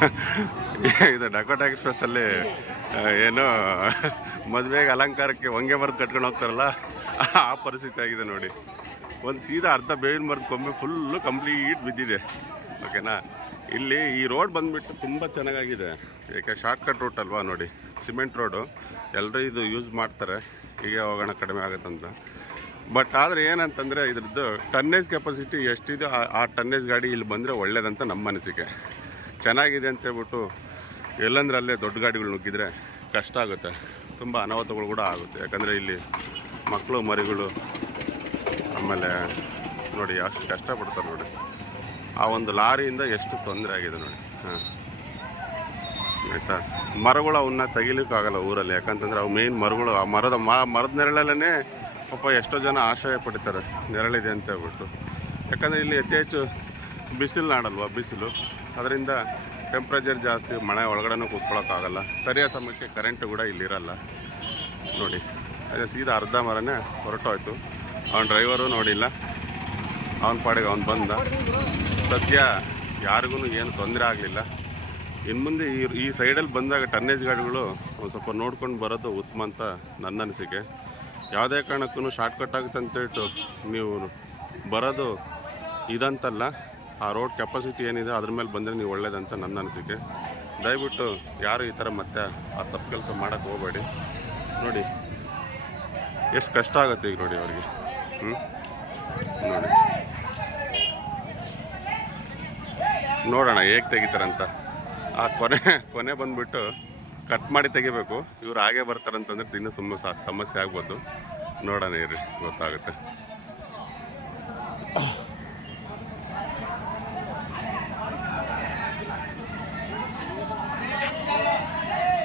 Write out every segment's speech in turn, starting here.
ಇದು ಡಕೋಟಾ ಎಕ್ಸ್ಪ್ರೆಸ್ಸಲ್ಲಿ ಏನು ಮದುವೆಗೆ ಅಲಂಕಾರಕ್ಕೆ ಹೊಂಗೆ ಮರದ ಕಟ್ಕೊಂಡು ಹೋಗ್ತಾರಲ್ಲ, ಆ ಪರಿಸ್ಥಿತಿ ಆಗಿದೆ ನೋಡಿ. ಒಂದು ಸೀದಾ ಅರ್ಧ ಬೇವಿನ ಮರದ ಕೊಂಬೆ ಫುಲ್ಲು ಕಂಪ್ಲೀಟ್ ಬಿದ್ದಿದೆ. ಓಕೆನಾ ಇಲ್ಲಿ ಈ ರೋಡ್ ಬಂದುಬಿಟ್ಟು ತುಂಬ ಚೆನ್ನಾಗಾಗಿದೆ. ಯಾಕೆ ಶಾರ್ಟ್ ಕಟ್ ರೂಟ್ ಅಲ್ವಾ ನೋಡಿ ಸಿಮೆಂಟ್ ರೋಡು ಎಲ್ಲರೂ ಇದು ಯೂಸ್ ಮಾಡ್ತಾರೆ, ಹೀಗೆ ಹೋಗೋಣ ಕಡಿಮೆ ಆಗುತ್ತಂತ. ಬಟ್ ಆದರೆ ಏನಂತಂದರೆ ಇದ್ರದ್ದು ಟನ್ನೇಜ್ ಕೆಪಾಸಿಟಿ ಎಷ್ಟಿದೆ, ಆ ಟನ್ನೇಜ್ ಗಾಡಿ ಇಲ್ಲಿ ಬಂದರೆ ಒಳ್ಳೇದಂತ ನಮ್ಮ ಅನಿಸಿಕೆ. ಚೆನ್ನಾಗಿದೆ ಅಂತ ಹೇಳ್ಬಿಟ್ಟು ಎಲ್ಲಂದ್ರೆ ಅಲ್ಲೇ ದೊಡ್ಡ ಗಾಡಿಗಳು ನುಗ್ಗಿದ್ರೆ ಕಷ್ಟ ಆಗುತ್ತೆ. ತುಂಬ ಅನಾಹುತಗಳು ಕೂಡ ಆಗುತ್ತೆ. ಯಾಕಂದರೆ ಇಲ್ಲಿ ಮಕ್ಕಳು, ಮರಿಗಳು ಆಮೇಲೆ ನೋಡಿ ಅಷ್ಟು ಕಷ್ಟಪಡ್ತಾರೆ ನೋಡಿ. ಆ ಒಂದು ಲಾರಿಯಿಂದ ಎಷ್ಟು ತೊಂದರೆ ಆಗಿದೆ ನೋಡಿ. ಹಾಂ. ಆಯಿತಾ? ಮರಗಳು ಅವನ್ನ ತೆಗಿಲಿಕ್ಕಾಗಲ್ಲ ಊರಲ್ಲಿ. ಯಾಕಂತಂದರೆ ಅವು ಮೇಯ್ನ್ ಮರಗಳು. ಆ ಮರದ ಮರದ ನೆರಳಲ್ಲೇ ಪಾಪ ಎಷ್ಟೋ ಜನ ಆಶ್ರಯ ಪಡಿತಾರೆ. ನೆರಳಿದೆ ಅಂತ ಹೇಳ್ಬಿಟ್ಟು. ಯಾಕಂದರೆ ಇಲ್ಲಿ ಅತಿ ಹೆಚ್ಚು ಬಿಸಿಲು ನಾಡಲ್ವ? ಬಿಸಿಲು. ಅದರಿಂದ ಟೆಂಪ್ರೇಚರ್ ಜಾಸ್ತಿ, ಮಳೆ ಒಳಗಡೆನೂ ಕೂತ್ಕೊಳ್ಳೋಕ್ಕಾಗಲ್ಲ ಸರಿಯಾದ ಸಮಯಕ್ಕೆ ಕರೆಂಟ್ ಕೂಡ ಇಲ್ಲಿರಲ್ಲ. ನೋಡಿ, ಅದೇ ಸೀದಾ ಅರ್ಧ ಮರನೇ ಹೊರಟೋಯ್ತು. ಅವನ ಡ್ರೈವರು ನೋಡಿಲ್ಲ. ಅವನ ಪಾಡಿಗೆ ಅವನು ಬಂದ. ಸದ್ಯ ಯಾರಿಗೂ ಏನು ತೊಂದರೆ ಆಗಲಿಲ್ಲ. ಇನ್ನು ಮುಂದೆ ಈ ಈ ಸೈಡಲ್ಲಿ ಬಂದಾಗ ಟನ್ನೇಜ್ ಗಾಡಿಗಳು ಒಂದು ಸ್ವಲ್ಪ ನೋಡ್ಕೊಂಡು ಬರೋದು ಉತ್ತಮ ಅಂತ ನನ್ನ ಅನಿಸಿಕೆ. ಯಾವುದೇ ಕಾರಣಕ್ಕೂ ಶಾರ್ಟ್ಕಟ್ ಆಗುತ್ತೆ ಅಂತ ಹೇಳ್ಬಿಟ್ಟು ನೀವು ಬರೋದು ಇದಂತಲ್ಲ. ಆ ರೋಡ್ ಕೆಪಾಸಿಟಿ ಏನಿದೆ, ಅದ್ರ ಮೇಲೆ ಬಂದರೆ ನೀವು ಒಳ್ಳೇದಂತ ನನ್ನ ಅನಿಸಿಕೆ. ದಯವಿಟ್ಟು ಯಾರು ಈ ಥರ ಮತ್ತೆ ಆ ತಪ್ಪು ಕೆಲಸ ಮಾಡೋಕ್ಕೆ ಹೋಗಬೇಡಿ. ನೋಡಿ, ಎಷ್ಟು ಕಷ್ಟ ಆಗುತ್ತೆ ಈಗ ನೋಡಿ ಅವರಿಗೆ. ಹ್ಞೂ ನೋಡಿ. ನೋಡೋಣ, ಹೇಗೆ ತೆಗಿತಾರಂತ. ಆ ಕೊನೆ ಕೊನೆ ಬಂದುಬಿಟ್ಟು ಕಟ್ ಮಾಡಿ ತೆಗಿಬೇಕು. ಇವ್ರು ಹಾಗೆ ಬರ್ತಾರಂತಂದ್ರೆ ದಿನ ಸುಮ್ಮನೆ ಸಮಸ್ಯೆ ಆಗ್ಬೋದು. ನೋಡೋಣ ಇರಿ ಗೊತ್ತಾಗುತ್ತೆ.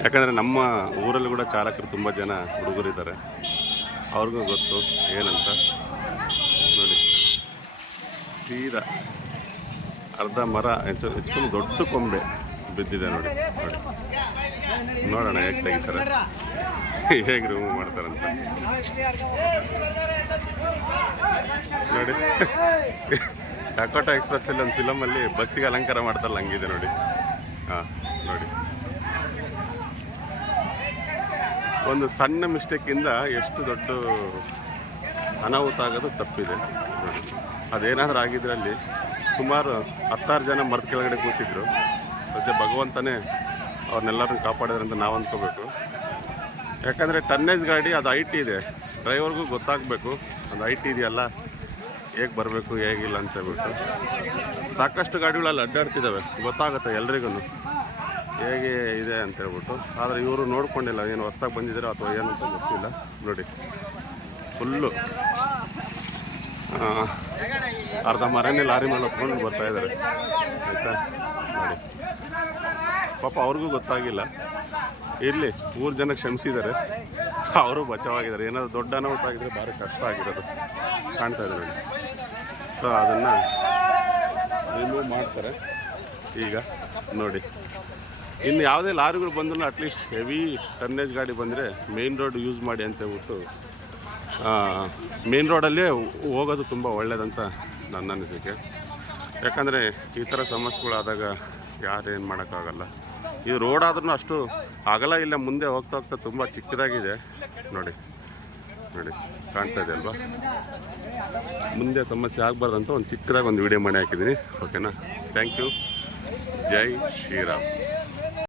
ಯಾಕಂದರೆ ನಮ್ಮ ಊರಲ್ಲಿ ಕೂಡ ಚಾಲಕರು ತುಂಬ ಜನ ಹುಡುಗರಿದ್ದಾರೆ. ಅವ್ರಿಗೂ ಗೊತ್ತು ಏನಂತ? ನೋಡಿ. ಸೀದಾ ಅರ್ಧ ಮರ, ಹೆಚ್ಚು ಹೆಚ್ಚು ದೊಡ್ಡ ಕೊಂಬೆ ಬಿದ್ದಿದೆ ನೋಡಿ. ನೋಡಿ. ನೋಡೋಣ ಹೇಗೆ ತೆಗಿತಾರೆ. ಹೇಗೆ ರಿಮೂವ್ ಮಾಡ್ತಾರಂತ. ನೋಡಿ. ಡಕೋಟಾ ಎಕ್ಸ್ಪ್ರೆಸ್ಸಲ್ಲಿ ಒಂದು ಫಿಲಮಲ್ಲಿ ಬಸ್ಸಿಗೆ ಅಲಂಕಾರ ಮಾಡ್ತಾರಲ್ಲ, ಹಂಗಿದೆ ನೋಡಿ. ಹಾಂ, ನೋಡಿ. ಒಂದು ಸಣ್ಣ ಮಿಸ್ಟೇಕಿಂದ ಎಷ್ಟು ದೊಡ್ಡ ಅನಾಹುತ ಆಗೋದು ತಪ್ಪಿದೆ. ಅದೇನಾದರೂ ಆಗಿದ್ರೆ ಆಗಿದ್ರಲ್ಲಿ ಸುಮಾರು ಹತ್ತಾರು ಜನ ಮರದ ಕೆಳಗಡೆ ಕೂತಿದ್ರು. ಮತ್ತೆ ಭಗವಂತನೇ ಅವ್ರನ್ನೆಲ್ಲರನ್ನು ಕಾಪಾಡಿದ್ರಂತ ನಾವು ಅಂದ್ಕೋಬೇಕು ಯಾಕಂದರೆ ಟನ್ನೇಜ್ ಗಾಡಿ, ಅದು ಐ ಟಿ ಇದೆ. ಡ್ರೈವರ್ಗೂ ಗೊತ್ತಾಗಬೇಕು, ಅದು ಐ ಟಿ ಇದೆಯಲ್ಲ, ಹೇಗೆ ಬರಬೇಕು, ಹೇಗಿಲ್ಲ ಅಂತ ಹೇಳ್ಬಿಟ್ಟು. ಸಾಕಷ್ಟು ಗಾಡಿಗಳಲ್ಲಿ ಅಡ್ಡಾಡ್ತಿದ್ದಾವೆ ಗೊತ್ತಾಗುತ್ತೆ ಎಲ್ರಿಗೂ ಹೇಗೆ ಇದೆ ಅಂತ ಹೇಳ್ಬಿಟ್ಟು. ಆದರೆ ಇವರು ನೋಡ್ಕೊಂಡಿಲ್ಲ ಏನು ಹೊಸ್ದಾಗಿ ಬಂದಿದ್ದೀರೋ ಅಥವಾ ಏನಂತ ಗೊತ್ತಿಲ್ಲ. ನೋಡಿ. ಫುಲ್ಲು ಅರ್ಧ ಮರನೇ ಲಾರಿ ಮೇಲೆ ಹೊತ್ಕೊಂಡು ಬರ್ತಾ ಇದ್ದಾರೆ. ಆಯಿತಾ? ನೋಡಿ. ಪಾಪ ಅವ್ರಿಗೂ ಗೊತ್ತಾಗಿಲ್ಲ. ಇರಲಿ ಮೂರು ಜನ ಕ್ಷಮಿಸಿದ್ದಾರೆ. ಅವರು ಬಚಾವಾಗಿದ್ದಾರೆ. ಏನಾದರೂ ದೊಡ್ಡ ಅನಾಹುತ ಆಗಿದ್ರೆ ಭಾರಿ ಕಷ್ಟ ಆಗಿರೋದು. ಕಾಣ್ತಾ ಇದೆ ನೋಡಿ. ಸೊ ಅದನ್ನು ರಿಮೂವ್ ಮಾಡ್ತಾರೆ. ಈಗ ನೋಡಿ. ಇನ್ನು ಯಾವುದೇ ಲಾರಿಗಳು ಬಂದರೂ ಅಟ್ಲೀಸ್ಟ್ ಹೆವಿ ಟನ್ನೇಜ್ ಗಾಡಿ ಬಂದರೆ ಮೇನ್ ರೋಡ್ ಯೂಸ್ ಮಾಡಿ ಅಂತ ಹೇಳ್ಬಿಟ್ಟು ಮೇನ್ ರೋಡಲ್ಲೇ ಹೋಗೋದು ತುಂಬ ಒಳ್ಳೇದಂತ ನನ್ನ ಅನಿಸಿಕೆ. ಯಾಕಂದರೆ ಈ ಥರ ಸಮಸ್ಯೆಗಳಾದಾಗ ಯಾರೇನು ಮಾಡೋಕ್ಕಾಗಲ್ಲ. ಈ ರೋಡ್ ಆದ್ರೂ ಅಷ್ಟು ಅಗಲ ಇಲ್ಲ, ಮುಂದೆ ಹೋಗ್ತಾ ಹೋಗ್ತಾ ತುಂಬ ಚಿಕ್ಕದಾಗಿದೆ. ನೋಡಿ ನೋಡಿ, ಕಾಣ್ತಾ ಇದೆ ಅಲ್ವಾ? ಮುಂದೆ ಸಮಸ್ಯೆ ಆಗಬಾರ್ದಂತ ಒಂದು ಚಿಕ್ಕದಾಗಿ ಒಂದು ವಿಡಿಯೋ ಮಾಡಿ ಹಾಕಿದ್ದೀನಿ. ಓಕೆನಾ ಥ್ಯಾಂಕ್ ಯು ಜೈ ಶ್ರೀರಾಮ್.